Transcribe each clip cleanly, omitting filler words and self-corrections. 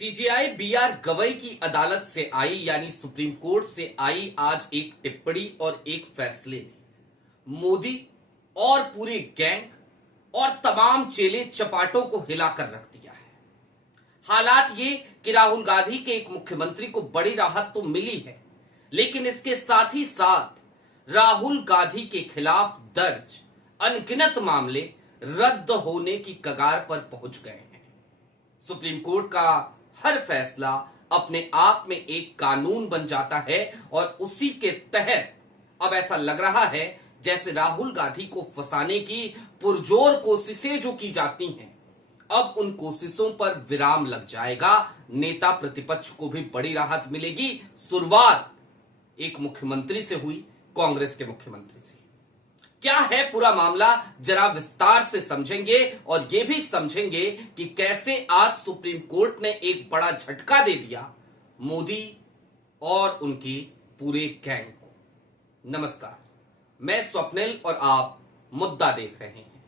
CJI BR Gavai की अदालत से आई यानी सुप्रीम कोर्ट से आई आज एक टिप्पणी और एक फैसले ने मोदी और पूरे गैंग और तमाम चेले चपाटों को हिलाकर रख दिया है। हालात ये कि राहुल गांधी के एक मुख्यमंत्री को बड़ी राहत तो मिली है, लेकिन इसके साथ ही साथ राहुल गांधी के खिलाफ दर्ज अनगिनत मामले रद्द होने की कगार पर पहुंच गए हैं। सुप्रीम कोर्ट का हर फैसला अपने आप में एक कानून बन जाता है और उसी के तहत अब ऐसा लग रहा है जैसे राहुल गांधी को फंसाने की पुरजोर कोशिशें जो की जाती हैं, अब उन कोशिशों पर विराम लग जाएगा। नेता प्रतिपक्ष को भी बड़ी राहत मिलेगी। शुरुआत एक मुख्यमंत्री से हुई, कांग्रेस के मुख्यमंत्री से। क्या है पूरा मामला, जरा विस्तार से समझेंगे और यह भी समझेंगे कि कैसे आज सुप्रीम कोर्ट ने एक बड़ा झटका दे दिया मोदी और उनके पूरे गैंग को। नमस्कार, मैं स्वप्निल और आप मुद्दा देख रहे हैं।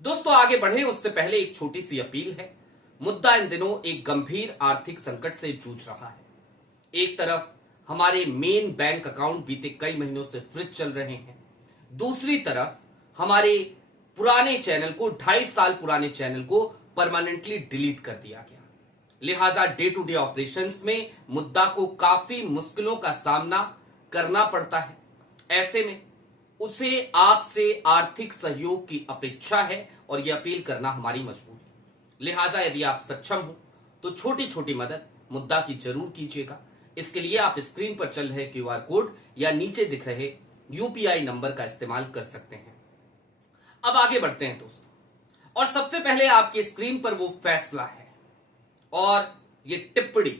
दोस्तों, आगे बढ़े उससे पहले एक छोटी सी अपील है। मुद्दा इन दिनों एक गंभीर आर्थिक संकट से जूझ रहा है। एक तरफ हमारे मेन बैंक अकाउंट बीते कई महीनों से फ्रीज चल रहे हैं, दूसरी तरफ हमारे पुराने चैनल को 2.5 साल पुराने चैनल को परमानेंटली डिलीट कर दिया गया। लिहाजा डे टू डे ऑपरेशंस में मुद्दा को काफी मुश्किलों का सामना करना पड़ता है। ऐसे में उसे आपसे आर्थिक सहयोग की अपेक्षा है और यह अपील करना हमारी मजबूरी। लिहाजा यदि आप सक्षम हो तो छोटी छोटी मदद मुद्दा की जरूर कीजिएगा। इसके लिए आप स्क्रीन पर चल रहे क्यूआर कोड या नीचे दिख रहे यूपीआई नंबर का इस्तेमाल कर सकते हैं। अब आगे बढ़ते हैं दोस्तों, और सबसे पहले आपकी स्क्रीन पर वो फैसला है और ये टिप्पणी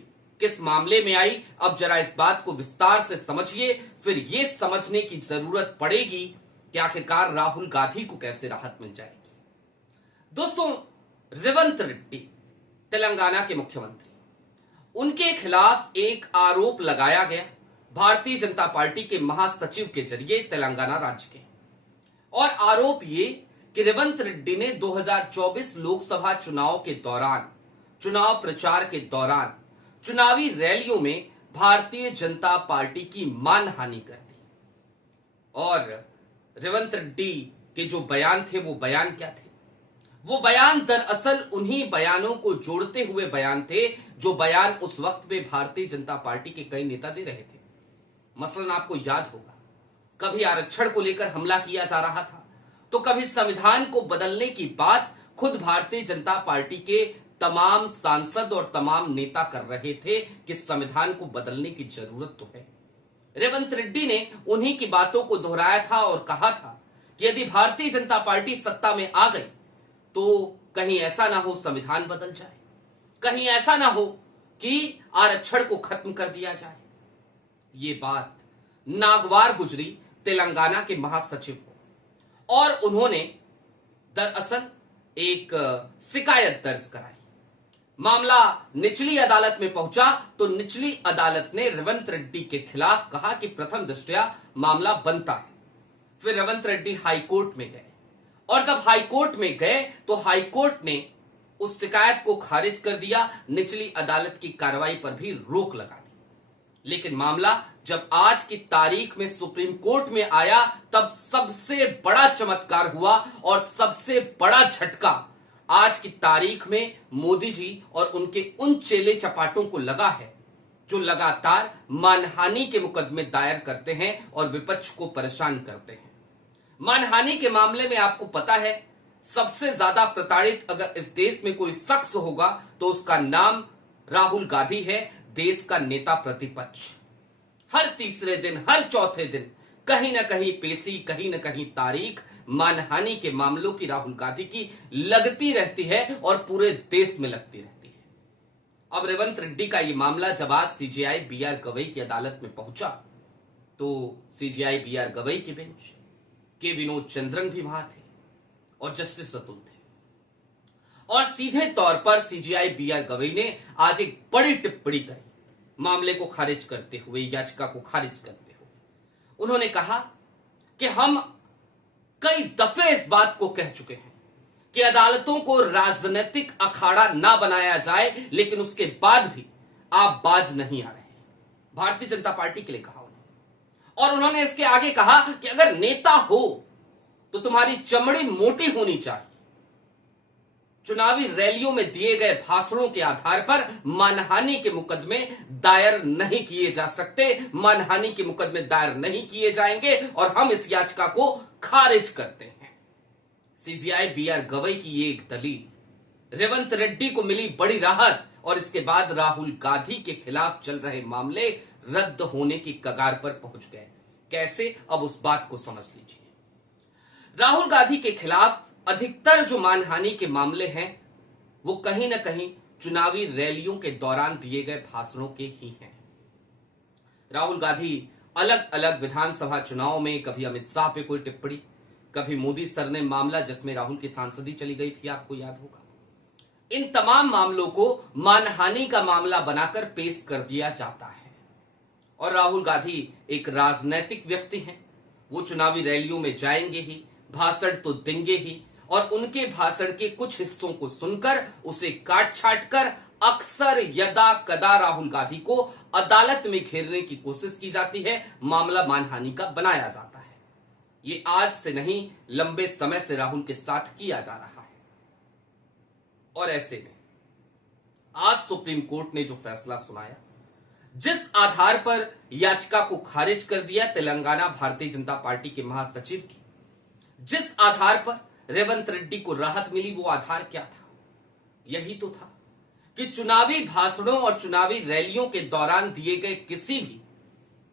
किस मामले में आई। अब जरा इस बात को विस्तार से समझिए, फिर ये समझने की जरूरत पड़ेगी कि आखिरकार राहुल गांधी को कैसे राहत मिल जाएगी। दोस्तों, रेवंत रेड्डी तेलंगाना के मुख्यमंत्री, उनके खिलाफ एक आरोप लगाया गया भारतीय जनता पार्टी के महासचिव के जरिए तेलंगाना राज्य के, और आरोप ये कि रेवंत रेड्डी ने 2024 लोकसभा चुनाव के दौरान, चुनाव प्रचार के दौरान चुनावी रैलियों में भारतीय जनता पार्टी की मानहानि कर दी। और रेवंत रेड्डी के जो बयान थे वो बयान क्या थे? वो बयान दरअसल उन्हीं बयानों को जोड़ते हुए बयान थे जो बयान उस वक्त में भारतीय जनता पार्टी के कई नेता दे रहे थे। मसलन आपको याद होगा, कभी आरक्षण को लेकर हमला किया जा रहा था, तो कभी संविधान को बदलने की बात खुद भारतीय जनता पार्टी के तमाम सांसद और तमाम नेता कर रहे थे कि संविधान को बदलने की जरूरत तो है। रेवंत रेड्डी ने उन्हीं की बातों को दोहराया था और कहा था कि यदि भारतीय जनता पार्टी सत्ता में आ गई तो कहीं ऐसा ना हो संविधान बदल जाए, कहीं ऐसा ना हो कि आरक्षण को खत्म कर दिया जाए। ये बात नागवार गुजरी तेलंगाना के महासचिव को, और उन्होंने दरअसल एक शिकायत दर्ज कराई। मामला निचली अदालत में पहुंचा तो निचली अदालत ने रेवंत रेड्डी के खिलाफ कहा कि प्रथम दृष्टया मामला बनता है। फिर रेवंत रेड्डी हाईकोर्ट में गए, और जब हाईकोर्ट में गए तो हाईकोर्ट ने उस शिकायत को खारिज कर दिया, निचली अदालत की कार्रवाई पर भी रोक लगा दी। लेकिन मामला जब आज की तारीख में सुप्रीम कोर्ट में आया तब सबसे बड़ा चमत्कार हुआ और सबसे बड़ा झटका आज की तारीख में मोदी जी और उनके उन चेले चपाटों को लगा है जो लगातार मानहानि के मुकदमे दायर करते हैं और विपक्ष को परेशान करते हैं। मानहानि के मामले में आपको पता है, सबसे ज्यादा प्रताड़ित अगर इस देश में कोई शख्स होगा तो उसका नाम राहुल गांधी है, देश का नेता प्रतिपक्ष। हर तीसरे दिन, हर चौथे दिन कहीं ना कहीं पेशी, कहीं ना कहीं तारीख मानहानि के मामलों की राहुल गांधी की लगती रहती है और पूरे देश में लगती रहती है। अब रेवंत रेड्डी का यह मामला जब आज सीजेआई बीआर गवई की अदालत में पहुंचा तो सीजेआई बीआर गवई की बेंच के विनोद चंद्रन भी वहां थे और जस्टिस रतुल थे, और सीधे तौर पर सीजेआई बीआर गवई ने आज एक बड़ी टिप्पणी करी मामले को खारिज करते हुए, याचिका को खारिज करते हुए। उन्होंने कहा कि हम कई दफे इस बात को कह चुके हैं कि अदालतों को राजनीतिक अखाड़ा ना बनाया जाए, लेकिन उसके बाद भी आप बाज नहीं आ रहे। भारतीय जनता पार्टी के लिए कहा उन्होंने, और उन्होंने इसके आगे कहा कि अगर नेता हो तो तुम्हारी चमड़ी मोटी होनी चाहिए। चुनावी रैलियों में दिए गए भाषणों के आधार पर मानहानि के मुकदमे दायर नहीं किए जा सकते, मानहानि के मुकदमे दायर नहीं किए जाएंगे, और हम इस याचिका को खारिज करते हैं। सीजेआई बीआर गवई की ये एक दलील रेवंत रेड्डी को मिली बड़ी राहत, और इसके बाद राहुल गांधी के खिलाफ चल रहे मामले रद्द होने की कगार पर पहुंच गए। कैसे, अब उस बात को समझ लीजिए। राहुल गांधी के खिलाफ अधिकतर जो मानहानि के मामले हैं वो कहीं ना कहीं चुनावी रैलियों के दौरान दिए गए भाषणों के ही हैं। राहुल गांधी अलग अलग विधानसभा चुनाव में कभी अमित शाह पे कोई टिप्पणी, कभी मोदी सर ने मामला जिसमें राहुल की सांसदी चली गई थी, आपको याद होगा। इन तमाम मामलों को मानहानि का मामला बनाकर पेश कर दिया जाता है। और राहुल गांधी एक राजनैतिक व्यक्ति हैं, वो चुनावी रैलियों में जाएंगे ही, भाषण तो देंगे ही, और उनके भाषण के कुछ हिस्सों को सुनकर उसे काट छाट कर अक्सर यदा कदा राहुल गांधी को अदालत में घेरने की कोशिश की जाती है, मामला मानहानि का बनाया जाता है। ये आज से नहीं, लंबे समय से राहुल के साथ किया जा रहा है। और ऐसे में आज सुप्रीम कोर्ट ने जो फैसला सुनाया, जिस आधार पर याचिका को खारिज कर दिया तेलंगाना भारतीय जनता पार्टी के महासचिव की, जिस आधार पर रेवंत रेड्डी को राहत मिली, वो आधार क्या था? यही तो था कि चुनावी भाषणों और चुनावी रैलियों के दौरान दिए गए किसी भी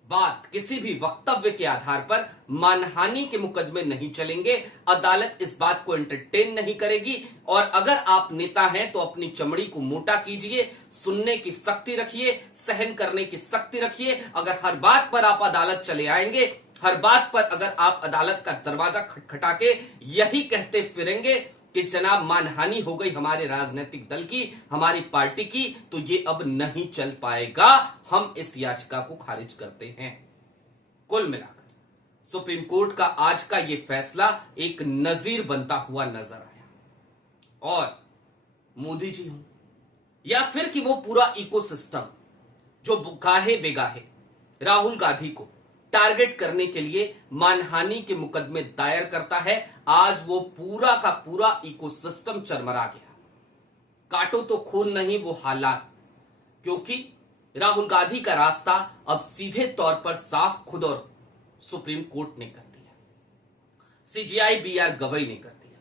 बात, किसी भी वक्तव्य के आधार पर मानहानि के मुकदमे नहीं चलेंगे। अदालत इस बात को एंटरटेन नहीं करेगी, और अगर आप नेता हैं तो अपनी चमड़ी को मोटा कीजिए, सुनने की शक्ति रखिए, सहन करने की शक्ति रखिए। अगर हर बात पर आप अदालत चले आएंगे, हर बात पर अगर आप अदालत का दरवाजा खटखटा के यही कहते फिरेंगे कि जनाब मानहानि हो गई हमारे राजनीतिक दल की, हमारी पार्टी की, तो ये अब नहीं चल पाएगा। हम इस याचिका को खारिज करते हैं। कुल मिलाकर सुप्रीम कोर्ट का आज का ये फैसला एक नजीर बनता हुआ नजर आया, और मोदी जी हों या फिर कि वो पूरा इकोसिस्टम जो गाहे बेगाहे राहुल गांधी को टारगेट करने के लिए मानहानि के मुकदमे दायर करता है, आज वो पूरा का पूरा इकोसिस्टम चरमरा गया। काटो तो खून नहीं, वो हालात, क्योंकि राहुल गांधी का रास्ता अब सीधे तौर पर साफ खुद और सुप्रीम कोर्ट ने कर दिया, सीजेआई बीआर गवई ने कर दिया।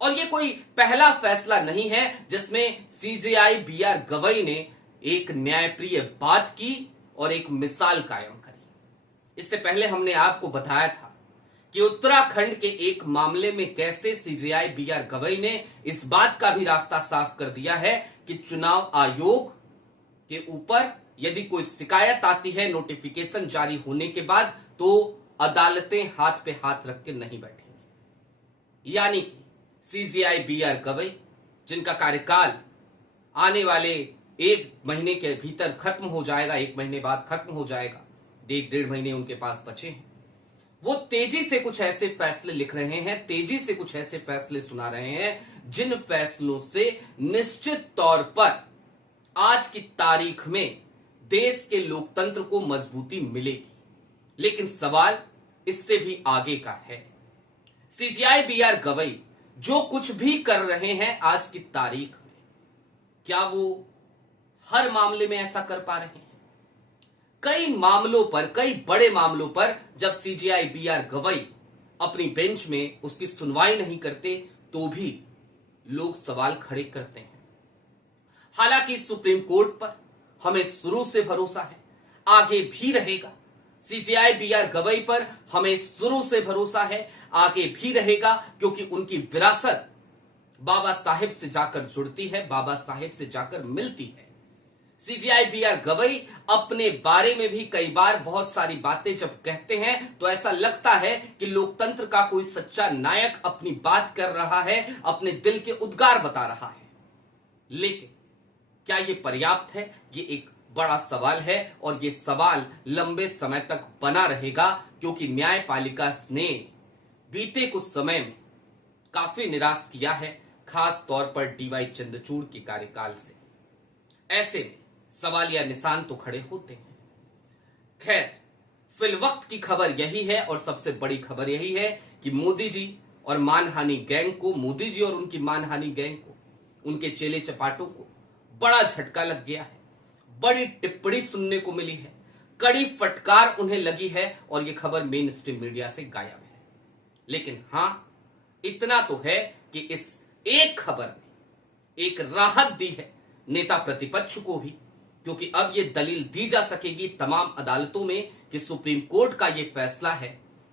और ये कोई पहला फैसला नहीं है जिसमें सीजेआई बीआर गवई ने एक न्यायप्रिय बात की और एक मिसाल कायम करी। इससे पहले हमने आपको बताया था कि उत्तराखंड के एक मामले में कैसे सीजेआई बीआर गवई ने इस बात का भी रास्ता साफ कर दिया है कि चुनाव आयोग के ऊपर यदि कोई शिकायत आती है नोटिफिकेशन जारी होने के बाद, तो अदालतें हाथ पे हाथ रख के नहीं बैठेंगी। यानी कि सीजेआई बीआर गवई, जिनका कार्यकाल आने वाले 1 महीने के भीतर खत्म हो जाएगा, 1 महीने बाद खत्म हो जाएगा, 1-1.5 महीने उनके पास बचे हैं, वो तेजी से कुछ ऐसे फैसले लिख रहे हैं, तेजी से कुछ ऐसे फैसले सुना रहे हैं जिन फैसलों से निश्चित तौर पर आज की तारीख में देश के लोकतंत्र को मजबूती मिलेगी। लेकिन सवाल इससे भी आगे का है। सीजेआई बीआर गवई जो कुछ भी कर रहे हैं आज की तारीख में, क्या वो हर मामले में ऐसा कर पा रहे हैं? कई मामलों पर, कई बड़े मामलों पर जब सीजेआई बीआर गवई अपनी बेंच में उसकी सुनवाई नहीं करते, तो भी लोग सवाल खड़े करते हैं। हालांकि सुप्रीम कोर्ट पर हमें शुरू से भरोसा है, आगे भी रहेगा। सीजेआई बीआर गवई पर हमें शुरू से भरोसा है, आगे भी रहेगा, क्योंकि उनकी विरासत बाबा साहेब से जाकर जुड़ती है, बाबा साहेब से जाकर मिलती है। सीजेआई बीआर गवई अपने बारे में भी कई बार बहुत सारी बातें जब कहते हैं तो ऐसा लगता है कि लोकतंत्र का कोई सच्चा नायक अपनी बात कर रहा है, अपने दिल के उद्गार बता रहा है। लेकिन क्या यह पर्याप्त है? ये एक बड़ा सवाल है, और ये सवाल लंबे समय तक बना रहेगा, क्योंकि न्यायपालिका ने बीते कुछ समय में काफी निराश किया है, खास तौर पर डीवाई चंद्रचूड़ के कार्यकाल से। ऐसे में सवालिया निशान तो खड़े होते हैं। खैर, फिलवक्त की खबर यही है और सबसे बड़ी खबर यही है कि मोदी जी और मानहानि गैंग को, मोदी जी और उनकी मानहानि गैंग को, उनके चेले चपाटों को बड़ा झटका लग गया है। बड़ी टिप्पणी सुनने को मिली है, कड़ी फटकार उन्हें लगी है और यह खबर मेन स्ट्रीम मीडिया से गायब है। लेकिन हां, इतना तो है कि इस एक खबर ने एक राहत दी है नेता प्रतिपक्ष को भी, क्योंकि अब यह दलील दी जा सकेगी तमाम अदालतों में कि सुप्रीम कोर्ट का यह फैसला है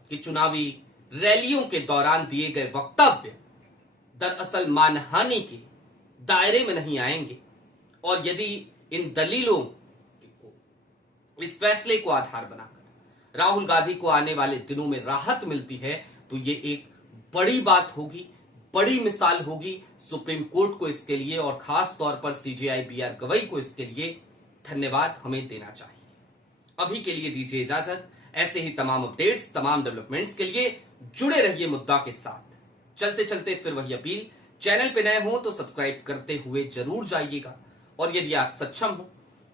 कि चुनावी रैलियों के दौरान दिए गए वक्तव्य दरअसल मानहानि के दायरे में नहीं आएंगे। और यदि इन दलीलों को, इस फैसले को आधार बनाकर राहुल गांधी को आने वाले दिनों में राहत मिलती है, तो ये एक बड़ी बात होगी, बड़ी मिसाल होगी सुप्रीम कोर्ट को इसके लिए, और खास तौर पर सीजेआई बीआर गवई को इसके लिए धन्यवाद हमें देना चाहिए। अभी के लिए दीजिए इजाजत। ऐसे ही तमाम अपडेट्स, तमाम डेवलपमेंट्स के लिए जुड़े रहिए मुद्दा के साथ। चलते चलते फिर वही अपील, चैनल पे नए हो तो सब्सक्राइब करते हुए जरूर जाइएगा। और यदि आप सक्षम हो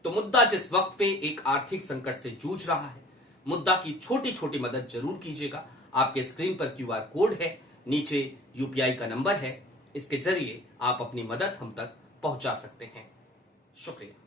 तो मुद्दा जिस वक्त पे एक आर्थिक संकट से जूझ रहा है, मुद्दा की छोटी छोटी मदद जरूर कीजिएगा। आपके स्क्रीन पर क्यूआर कोड है, नीचे यूपीआई का नंबर है, इसके जरिए आप अपनी मदद हम तक पहुंचा सकते हैं। शुक्रिया।